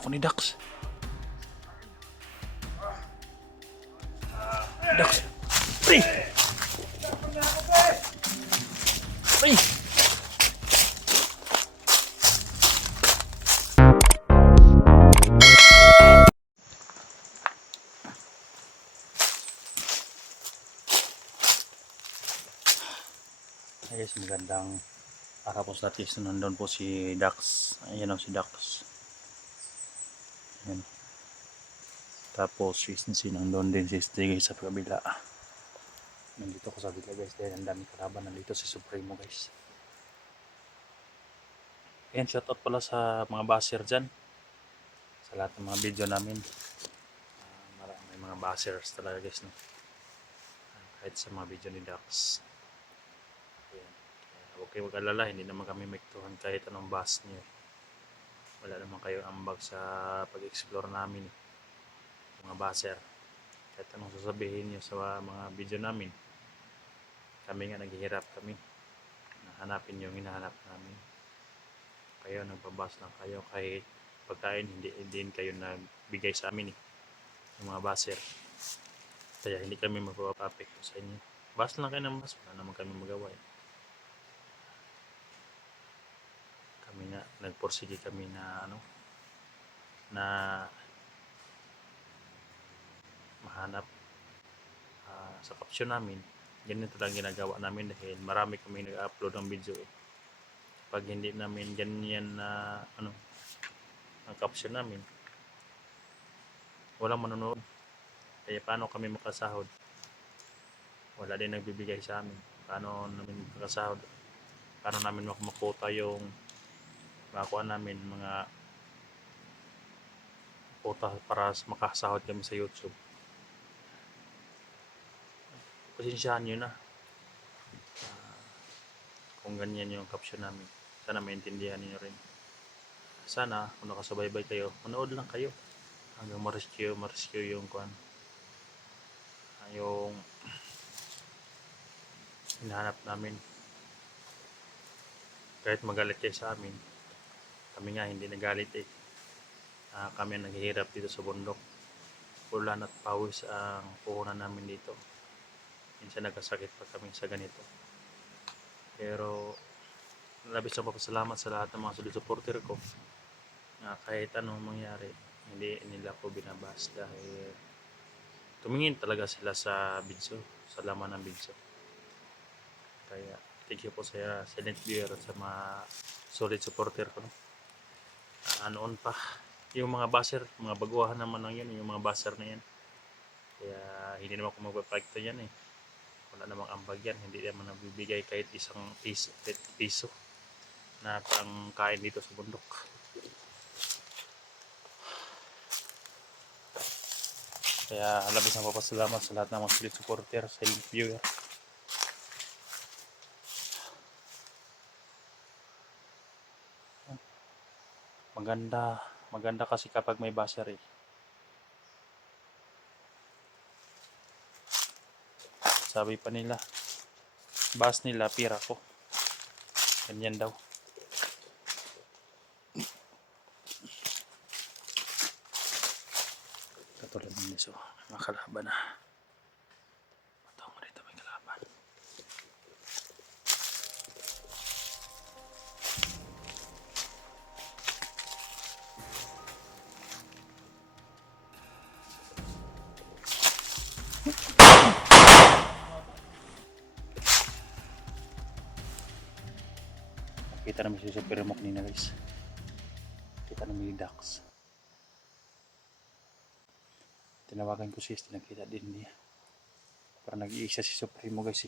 ako ni Dax. Dax. Ay! Ay! Ay guys, magandang araw po sa atin. Nandun po si Dax. Ayan o si Dax. Ayan. Tapos si nandun din si SJ guys sa kabila. Nandito ko sa kabila guys dahil ang daming kalaban. Nandito si Supremo guys. Ayan, shoutout pala sa mga baser dyan. Sa lahat ng mga video namin. May mga basers talaga guys. No? Kahit sa mga video ni Dax. Ayan. Huwag kayo mag-alala, hindi naman kami mektuhan kahit anong bus niyo. Wala naman kayo ambag sa pag-explore namin. Mga baser. Kahit anong sasabihin niyo sa mga video namin. Kami nga naghihirap kami. Hanapin yung hinahanap namin. Kayo, nagpabas lang kayo kahit pagkain, hindi din kayo nagbigay sa amin yung mga baser. Kaya hindi kami magpapapekto sa inyo. Bas lang kayo ng bas, wala naman kami magawa Kami nga, nagporsige kami na na mahanap sa caption namin. Ganito lang ginagawa namin dahil marami kami nag-upload ng video Pag hindi namin ganyan na ang caption namin, walang manonood. Kaya paano kami makasahod? Wala din nagbibigay sa amin. Paano namin makasahod? Paano namin makuha yung makuha namin mga quota para makasahod kami sa YouTube. Pasensyahan nyo na kung ganyan yung caption namin. Sana maintindihan niyo rin. Sana kung nakasubaybay kayo, manood lang kayo hanggang ma-rescue yung yung hinahanap namin. Kahit magalit kayo sa amin, kami nga hindi nagalit kami ang naghihirap dito sa bundok. Ulan at pawis ang puhunan namin dito. Minsan nagkasakit pa kami sa ganito. Pero labis na papasalamat sa lahat ng mga solid supporter ko na kahit anong mangyari, hindi nila ko binabas dahil tumingin talaga sila sa video, sa laman ng video. Kaya thank you po sa silent viewer at sa mga solid supporter ko. Noon pa, yung mga baser, mga baguhan naman lang yan, yung mga baser na yan. Kaya hindi naman ako magpapakita yan Wala namang ambag yan, hindi naman nabibigay kahit isang piso na pang kain dito sa bundok. Kaya labis ang papasalamat sa lahat ng mga solid supporter, silent viewer. Maganda kasi kapag may basher Sabi pa nila, bas nila, pira ko. Ganyan daw. Katulad ng iso, mga kalaban na. Patong rito may kalaban. Kita namin si Supremo kanina guys. Kita namin yung Dax. Tinawagan ko siya, nakita din niya. Parang nag-iisa si Supremo guys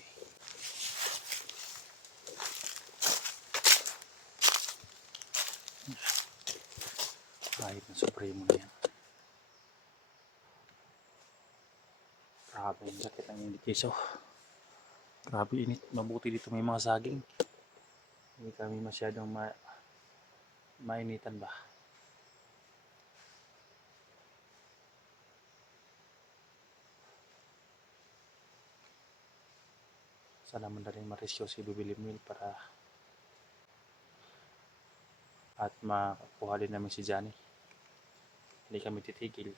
Kahit ng Supremo na yan. Grabe yung sakit ng init guys Grabe init. Mabuti dito may mga saging. Hindi kami masyadong mainitan ba. Sana madaling ma-rescue si Bibili Mil para at makuha din namin si Johnny. Hindi kami titigil.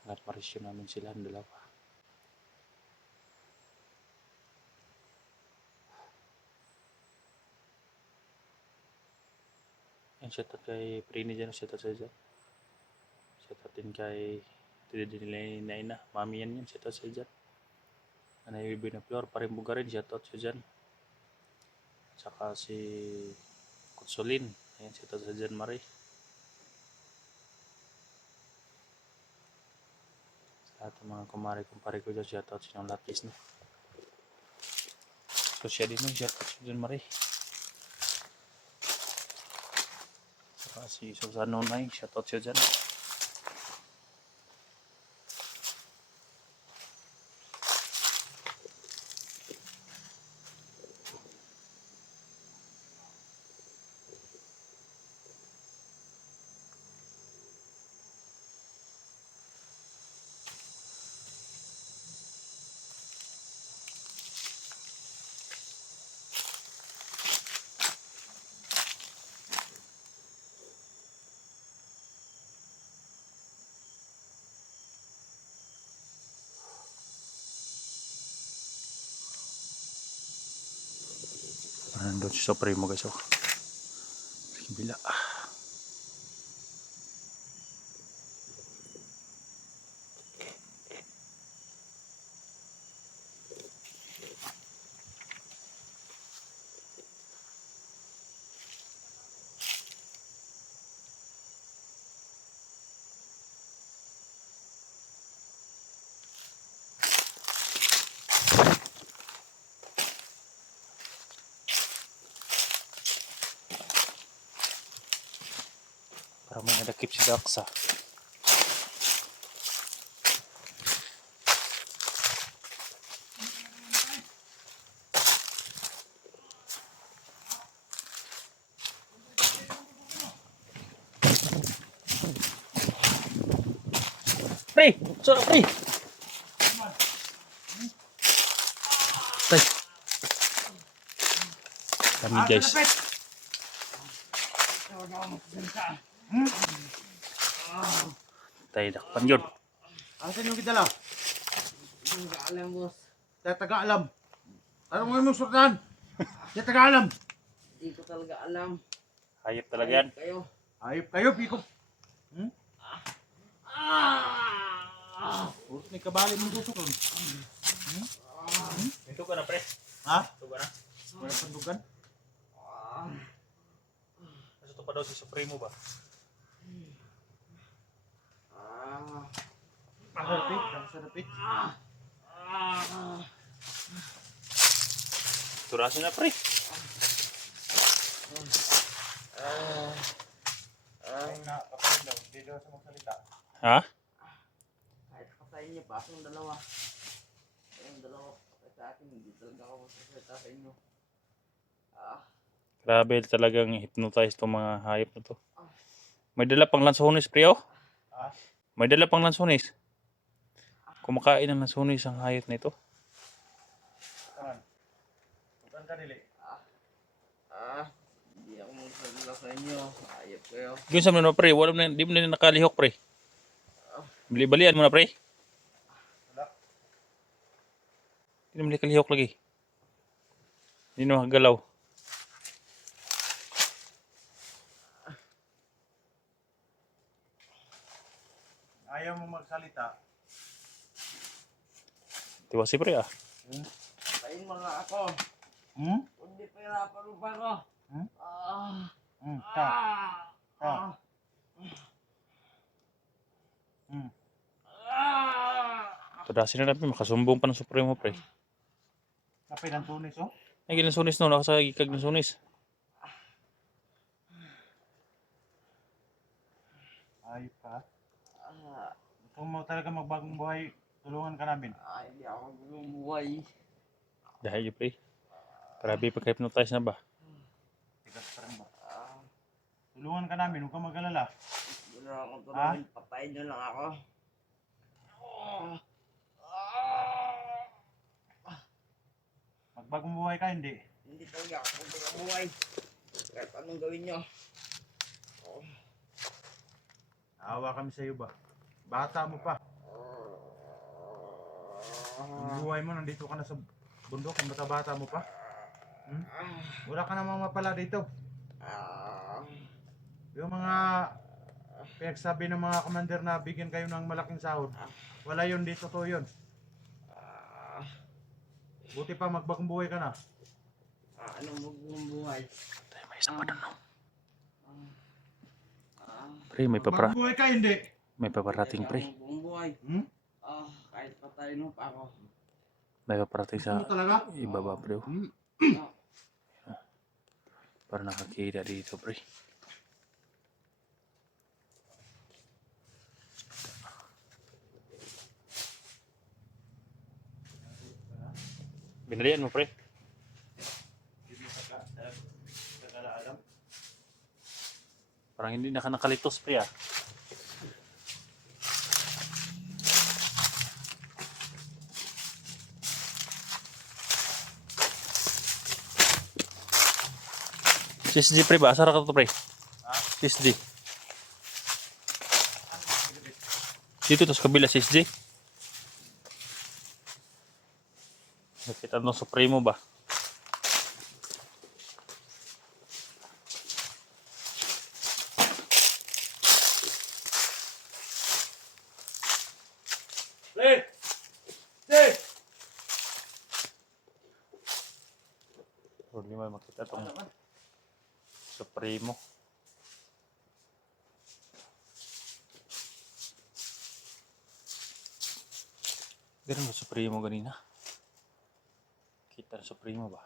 Hanggat maresyo namin sila ang dalawa. Yan, shoutout kay Prini dyan. Shoutout sa dyan. Shoutout din kay Naina. Mami yan. Shoutout sa dyan. Anay Bibi na Flor. Paring Bugarin. Shoutout sa dyan. Saka si Kutsulin. Ayan, shoutout sa dyan, Marie. Sa lahat ng mga kumpare ko dyan, shoutout sa inyong latis na. So siya din nun, shoutout sa dyan, Marie. Saka si Susano Nay, shoutout siya dyan. Nandun si Supremo guys, oh. Sa kabila. Parang may nadakip si Daksa. Pre! Sarap, pre! Tay! Kami guys. Tay, dakpan yun. Asan yung gidala? Taga-alam, boss. Taga-alam. Ano mo yung surdan? Taga-alam. Hindi ko talaga alam. Hayop talaga yan. Kayo. Ayop kayo, pikop. Puro may kabali mo gusto ko. Ito ka na, pre. Ha? Ito ka na. Wala pandugan? Ito pa daw si Supremo ba? Sarapit, sarapit. Turasin na, pre. Ay na, kapatid daw. Hindi daw sa magsalita. Ha? Kahit patayin niyo pa akong dalawa. Kayong dalawa patay sa akin. Hindi talaga ako masasalita sa inyo. Grabe talagang hypnotize itong mga hayop na to. May dala pang lansones, pre, oh. Ha? May dala pang lansones. Kumakain ng lansones ang hayop na ito. Saan? Bukan ka dili. Hindi ako masasalita sa inyo. Ayop kayo. Gawin sa mga pre, wala mo na, di mo na nakalihok, pre. Bali-balian mo na, pre. Wala. Hindi mo nakalihok lagi. Hindi na makagalaw. Ayaw mo magsalita. Tiwasi, pre, ah. Patayin mo na ako. Hindi pahirapan mo pa ako. Ta. Tadasin na namin, makasumbong pa ng Supremo, pre. Kapay ng tunis, oh. Ay, lansones no, nakasagikag lansones. Ayop ka. Kung mo talaga magbagong buhay, tulungan ka namin. Hindi ako bumubuhay. Dahil, pre. Grabe, pagka-hypnotize na ba? Tigas pa rin ba? Tulungan ka namin, huwag kang mag-alala. Hindi na akong tulungan. Patayin nyo lang ako. Magbagong buhay ka, hindi. Hindi talaga ako bumubuhay. Kahit anong gawin nyo. Awa kami sa iyo ba? Bata mo pa. Yung buhay mo, nandito ka na sa bundok, ang bata-bata mo pa. Hmm? Wala ka namang mapala dito. Yung mga pinagsabi ng mga commander na bigyan kayo ng malaking sahod, wala yun dito to yun. Buti pa magbagong buhay ka na. Anong magbuong buhay? Tayo, may isa pa doon, no? Ah, Pre, Magbagong buhay ka, hindi. may paparating, pre. magbuong buhay. Hmm? Kahit patayin mo pa ako. May paparating Gusto mo sa talaga? ibaba, pre. Hmm? Para nakakita dito, pre. Binalian mo, pre. Parang hindi na ka nakalitos, pre, ah. SSG, pre ba? Asara ka to, pre? SSG. Dito to sa kabila, SSG. Nakita no, Supremo ba? Pre! Pre! Hindi mo makita tong Supremo. Ganun ba Supremo ganina? Kita na Supremo ba?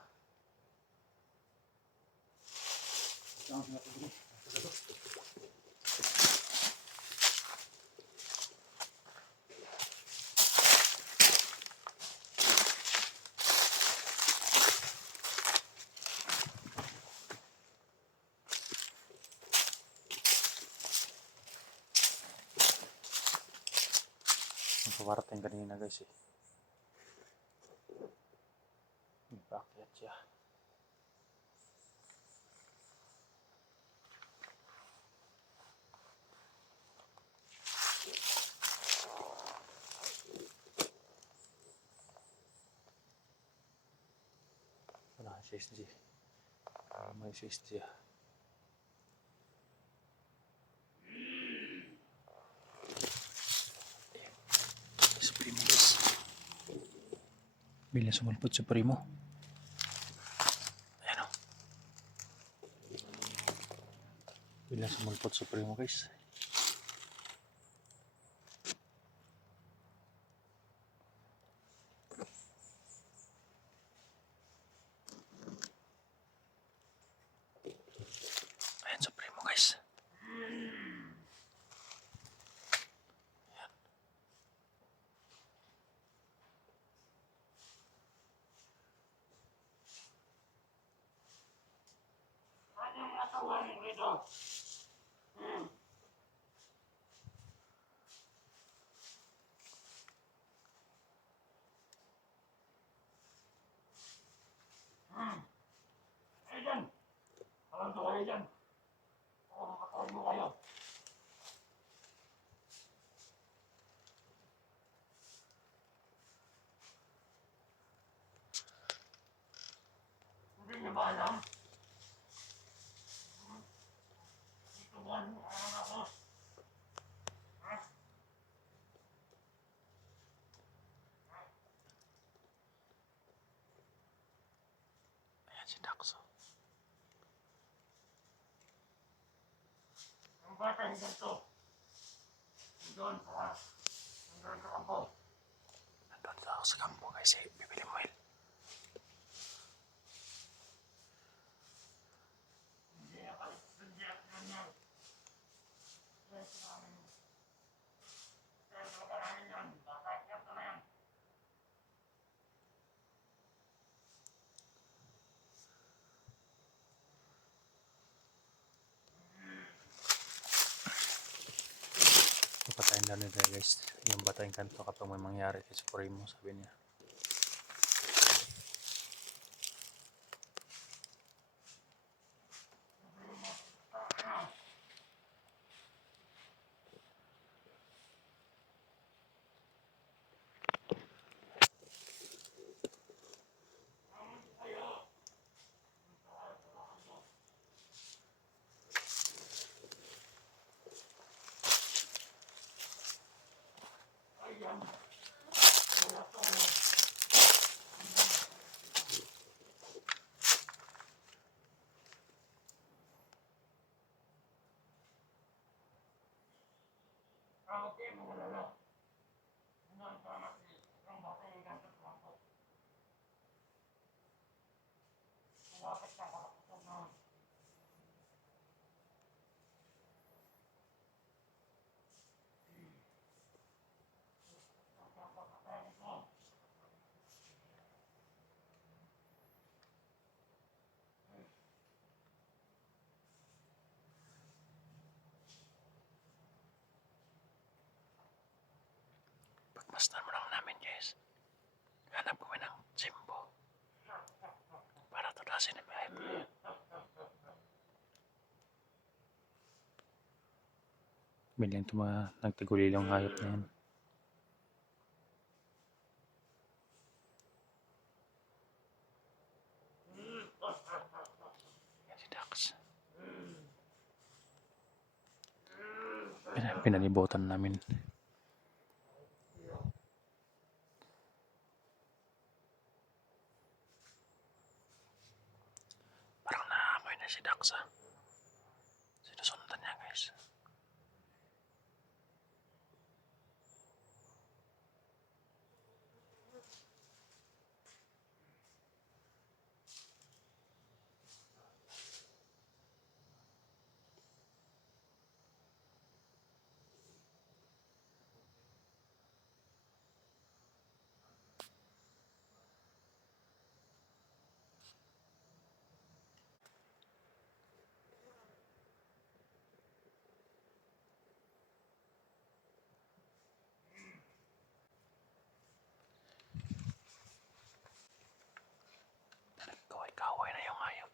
Ang pawarating kanina guys eh. Bakit siya? Wala si SSG. May SSG ah. Supremo guys. Bila sumulpot Supremo. Ayan o. Bila sumulpot Supremo guys. Ayan Supremo guys. Ayan si Daxo. Nandun ako sa kampo guys eh. Bibili mo yun. Patayin daw nila guys. Yung batayin kanto kapag may mangyari kay Supremo, sabi niya. Masdan mo lang namin guys. Hanap kami ng Jimbo. Para tudasin ang bahay mo yan. Bilang ito mga nagtagulilong hayop na yan. Yan si Dax. Pinalibutan namin. Parang naamoy na si Dax ah. Sinusundan niya guys. Kaway-kaway na yung hayop.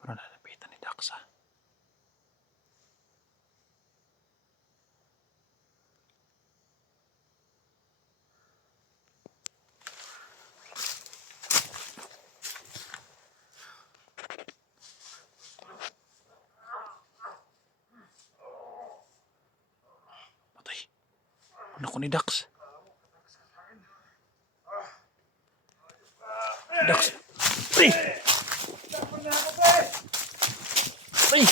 Pero nalapitan ni Dax ah. Patay. Ano ko ni Dax? Dax! Pre! Pre!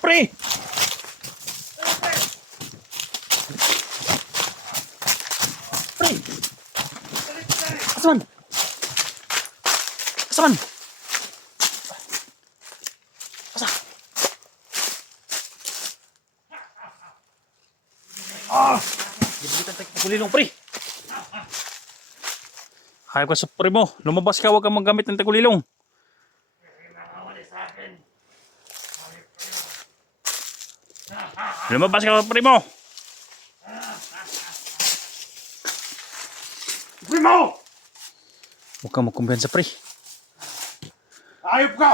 Pre! Pre! Asaman! Asaman! Asa? Gibitan tayo tagulilong, pre! Hayop ka sa pre mo. Lumabas ka, huwag kang maggamit ng tagulilong. Lumabas ka sa pre mo. Primo! Huwag kang magkumbiyan sa pre. Ayop ka!